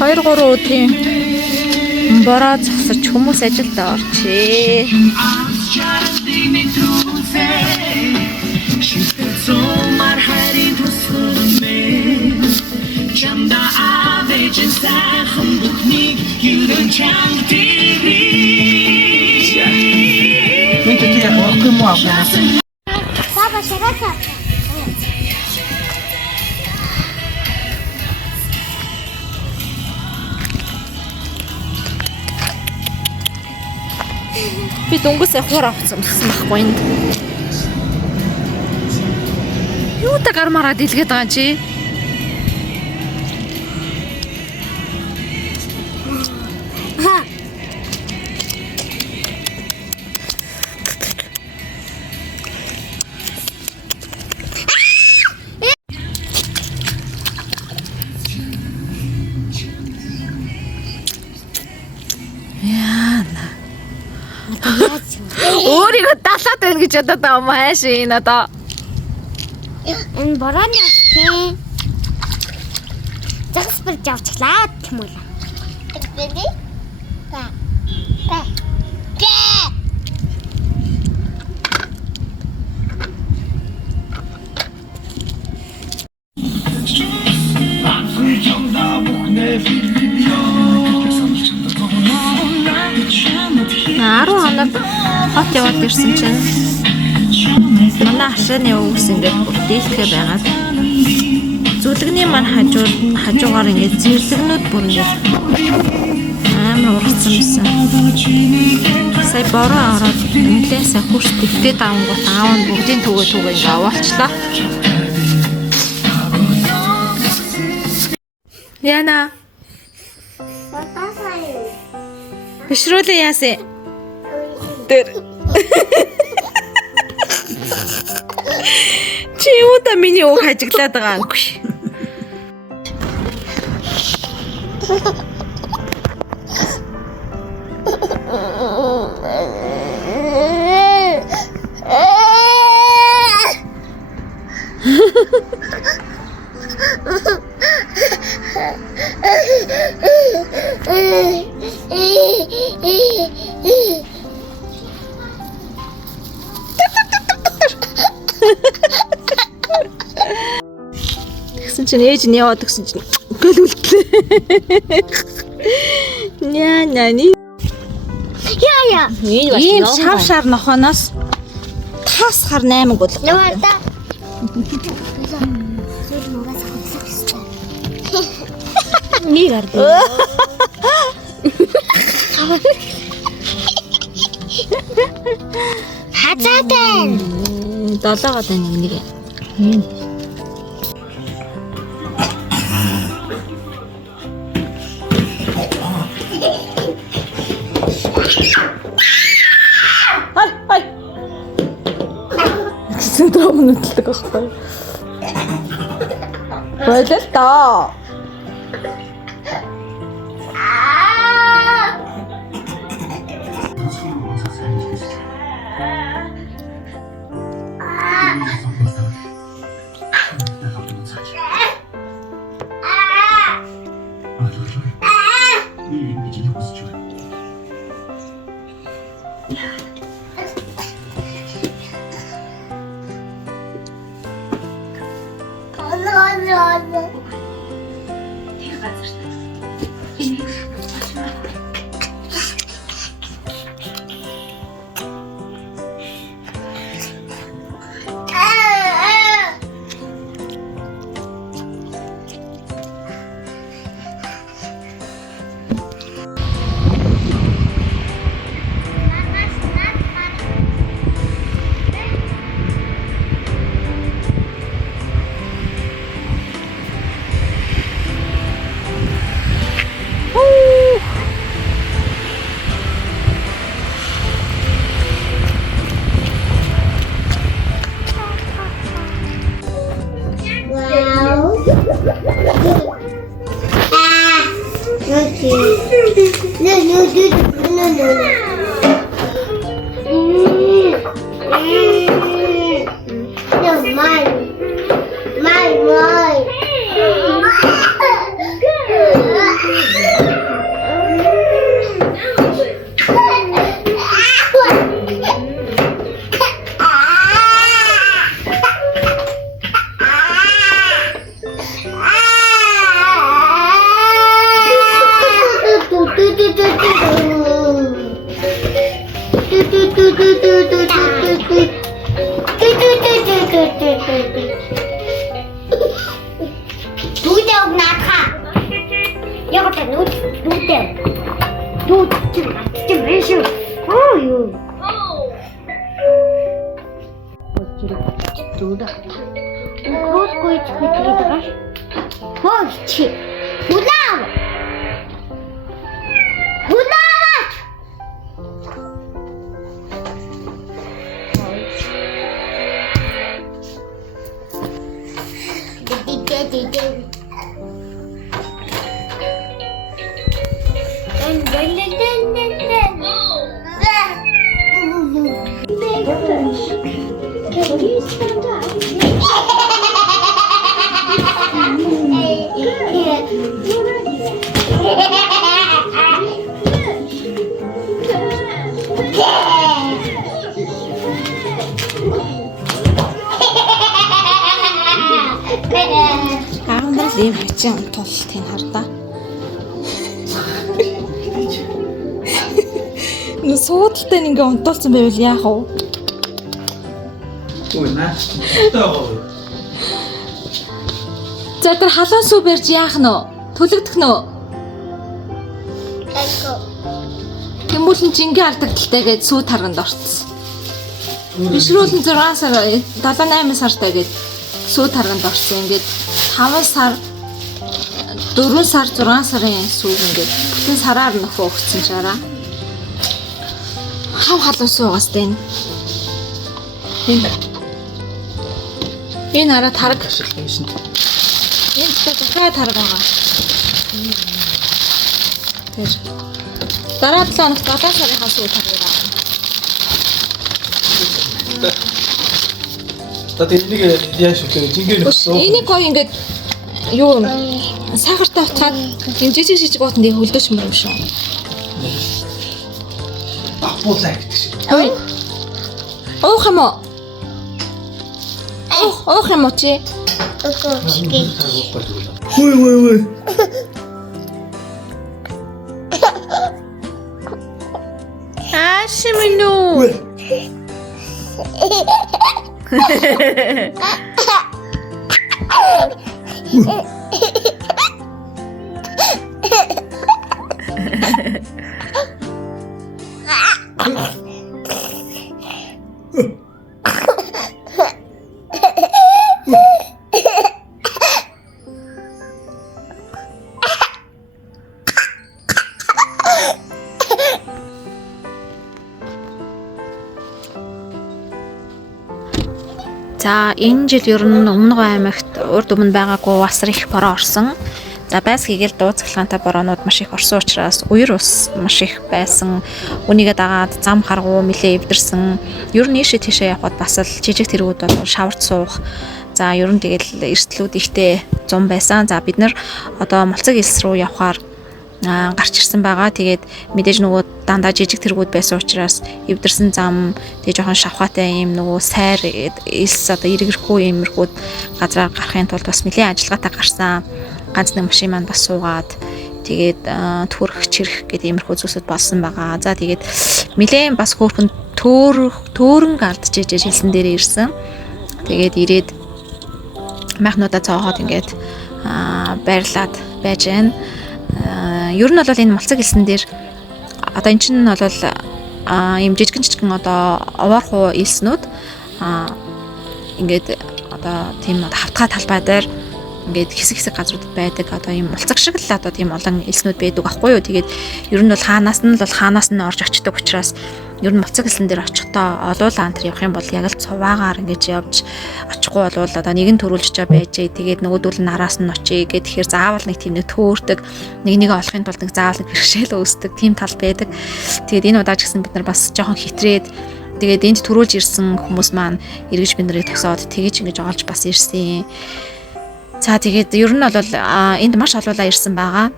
2-3 өдрийн бороо зогсож хүмүүс ажилдаа орчээ. Папа, шарата. Би дөнгөсөө хуур авсан гэсэн байхгүй энд. Юу та гармаараа дэлгээд байгаа юм чи? Өөрийгөө далаад байна гэж бодоод байгаа юм хайш энэ одоо. Энэ борооны ус загас бэрж авчлаа гэх юм уу? Тэгвэл ба. Аруу хоног хот яваад ирсэн чинь манай хашааны өвс ингээд бүтээлхэ байгаад зүлэгний маань хажуугаар ингээд зэрлэгнүүд бүр ингээд амар ургацсан байсан. Сая бороо ороод нэлээсээ хурц төвтэй давангууд аав нь бүгдийн түгээ ингээд аваалчлаа. Яна. Бишрүүлээ яасан. Тэр. Чи юу та миний үг хажиглаад байгаа юм биш. Тэгсэн чинь ээж нь яваад өгсөн чинь гөлүүлтлээ. Няни. Яа. Ийм шавшаар нохоноос тас хар 8 гол. Яваада. Нэг ард. Хацаатай. 7 гол нэг. Ай. Сэндром нүдэлдэг байхгүй. Болол таа. Дүүрэг. Өнгөрүүлгүй ч гэдэг байгаа ш. Хөөч. Хулаа. Хулаа. Аавнаас ийм хачин тултыг хардаа. Нөө суудалтай ингээ унтуулсан байвал яах вэ? Ой наач тоо. За тэр халуун сүү барьж яах нь вэ? Төлөгдөх нь вэ? Тэмүүлэн жингээ алдагдaltaй гэж сүү тарганд орцсон. Бишрүүлэн 6 сар 7-8 сартай гэж сүү тарганд орсон. Ингээд 5 сар 4 сар 6 сарын сүүг ингээд бүтэн сараар нөхөө өгсөн чараа. Хав халуун суугаас тань. Энэ араа тараг. Энэ дахиад тараг байгаа. Тэр дараа 7 хоногт 7 сарын хасуу тараг байгаа. Тат энийг яаш вэ? Жингээр нөхсөн. Энийг гоё ингээд юу сахартай утгаад энэ жижиг утанд хөлдөөч юм шүү. Апуулаа гэдэг шиг. Ой. Оох юм уу? Оох юм уу чи? Ой. Ашимину. За энэ жил ер нь Өмнөг аймагт урд өмнө байгаагүй бас их бороо орсон. За байсгийгэл дууцлагаантай бороонууд маш их орсон учраас уяр ус маш их байсан. Үнийгээ дагаад зам харгуу нэлээ эвдэрсэн. Ер нь ийшээ тийшээ явхад бас л жижиг тэргүүд бол шаварч суух. За ер нь тэгэл эрсдлүүд ихтэй зум байсан. За бид нар одоо Малцаг илс рүү явхаар гарч ирсэн байгаа. Тэгээд мэдээж нөгөө дандаа жижиг тэргүүд байсан учраас эвдэрсэн зам тэгээ жоохон шавхаатай юм нөгөө сайр илс одоо эргэрхгүй юмрхүүд газраар гарахын тулд бас нэлээд ажиллагаатай гарсан. Ганц нэг машин маань бас суугаад тэгээд төрөх чирэх гэдэг иймэрхүү зүйлсүүд болсон байгаа. За тэгээд нэлээд бас хөөрхөн төөрөнгө алдж ижиж хэлсэн дээрээ ирсэн. Тэгээд ирээд майхнуудаа цоохоод ингээд байрлаад байж байна. Ер нь бол энэ Малцаг илсэн дээр одоо эн чинь бол ийм жижигэн одоо овоорхуу илснүүд ингээд одоо тийм хавтгай талбай дээр ингээд хэсэг газруудад байдаг одоо ийм Малцаг шиг л одоо тийм олон илснүүд байдаг аахгүй юу. Тэгээд ер нь бол хаанаас нь орж очдог учраас ер нь Малцаг илсэн дээр очихдоо олуулаа антер явах юм бол яг л цуваагаар ингэж явж очихгүй бол одоо нэг нь төрүүлж чаа байж тэгээд нөгөөдөл нь араас нь очие гэхэд тэгэхээр заавал нэг тийм нэг төөрдөг нэг олохын тулд нэг заавал нэг бэрхшээл үүсдэг тийм тал байдаг. Тэгээд энэ удаа ч гэсэн бид нар бас жоохон хитрээд тэгээд энд төрүүлж ирсэн хүмүүс маань эргэж бид нарыг тосоод тэгэж ингэж олж бас ирсэн. За тэгээд ер нь бол энд маш олуулаа ирсэн байгаа.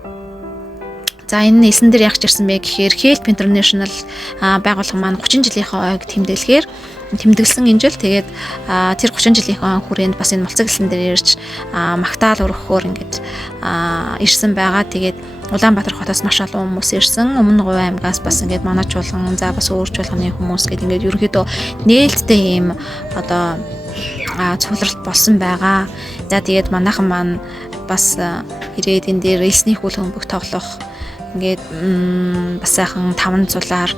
За энэ илсэн дээр яг ч ирсэн бэ гэхээр Health International байгууллага маань 30 жилийнхээ ойг тэмдэглэсэн энэ жил. Тэгээд тэр 30 жилийнхээ хүрээнд бас энэ Малцаг илсэн дээр ирж магтаал өргөхөөр ингээд ирсэн байгаа. Тэгээд Улаанбаатар хотоос маш олон хүмүүс ирсэн. Өмнөг аймгаас бас ингээд манай чуулган, за бас өөр чуулганы хүмүүс гээд ингээд ерөнхийдөө нээлттэй ийм одоо цугларалт болсон байгаа. За тэгээд манайхан маань бас ирээд энэ дээр элсний хүл хөмбөг тоглох ингээд бас сайхан 5 зулаар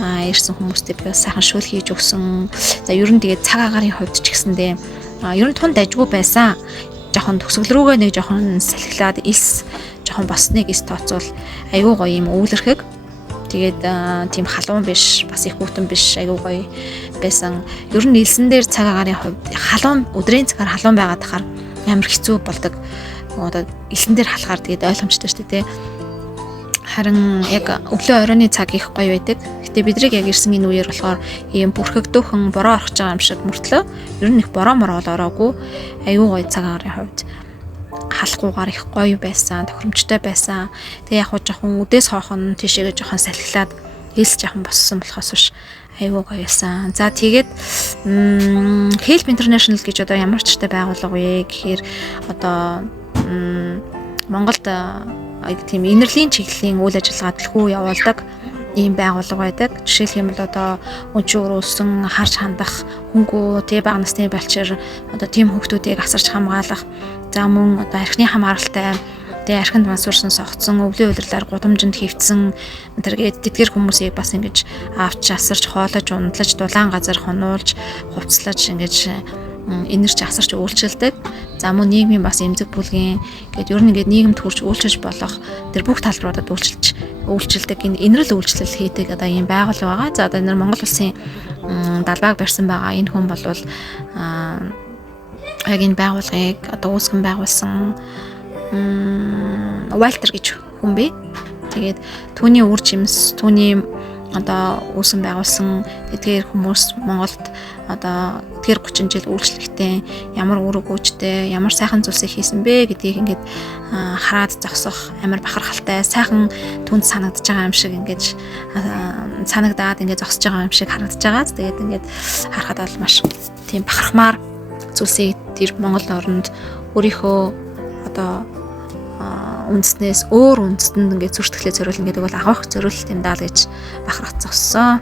ирсэн хүмүүстээ би бас сайхан шүл хийж өгсөн. За ер нь тэгээд цаг агарын хувьд ч гэсэндээ ер нь тун дажгүй байсан. Жохон төгсгөл рүүгээ нэг жохон салхилаад илс жохон босныг ис тооцвол айгүй гоё юм өвлөрхөг. Тэгээд тийм халуун биш, бас их хүүтэн биш, айгүй гоё байсан. Ер нь илсэн дээр цаг агарын хувьд халуун өдрийн цагаар халуун байгаад тахаар амар хэцүү болдог. Одоо илсэн дээр халахаар тэгээд ойлгомжтой шүү дээ. Харин яг өглөө оройны цаг их гоё байдаг. Гэтэ бидрийг яг ирсэн энэ үеэр болохоор ийм бүрхэгдүүхэн бороо орох байгаа юм шиг мөртлөө ер нь их бороо мороо ороогүй аюу гоё цаг агарын хувьд халахгүйгээр их гоё байсан, тохиромжтой байсан. Тэгээ яг хуу жоохон үдээс хоохон тийшээгээ жоохон салхилаад хэлс жоохон боссон болохоос биш аюу гоё байсан. За тэгээд Help International гэж одоо ямар ч та байгууллага вэ гэхээр одоо Монголд тийм инэрлийн чиглэлийн үйл ажиллагаа дэлгүү явуулдаг ийм байгууллага байдаг. Жишээлх юм бол одоо өнчөөр өссөн харж хандах хөнгөө тэг бага насны балчир одоо тийм хүүхдүүдийг асарч хамгаалах. За мөн одоо архины хамааралтай тэг архинд мансуурсан согтсон өвлийн улирлаар гудамжинд хөвцсөн тэргээд тэтгэр хүмүүсийг бас ингэж авч асарч хоолож ундлаж дулаан газар хонуулж хувцлаж ингэж энерч асарч үйлчилдэг. За мөн нийгмийн бас эмзэг бүлгийн гээд ер нь ингээд нийгэмд хүрч үйлчилж болох тэр бүх талбаруудад үйлчилдэг энэ инэрл үйлчлэл хийдэг одоо ийм байгууллага байгаа. За одоо энэ Монгол улсын далбааг барьсан байгаа энэ хүн болвол яг энэ байгууллагыг одоо үүсгэн байгуулсан Вальтер гэж хүн бэ. Тэгээд түүний үр жимс түүний одоо үүсэн байгуулсан тэтгэр хүмүүс Монголд одоо тэр 30 жил үйлчлэгтэй ямар үр өгөөжтэй ямар сайхан зүйлсийг хийсэн бэ гэдгийг ингээд хараад зогсох амар бахархалтай сайхан түнд санагдаж байгаа юм шиг ингээд санагдаад ингээд зогсож байгаа юм шиг харагдаж байгаа. Тэгээд ингээд харахад бол маш тийм бахархмаар зүйлсийг тэр Монгол орнд өөрийнхөө одоо үндснээс өөр үндэстэнд ингээд зүртгэлээ зориулна гэдэг бол агах зориулт юм даа гэж бахархаж зогссон.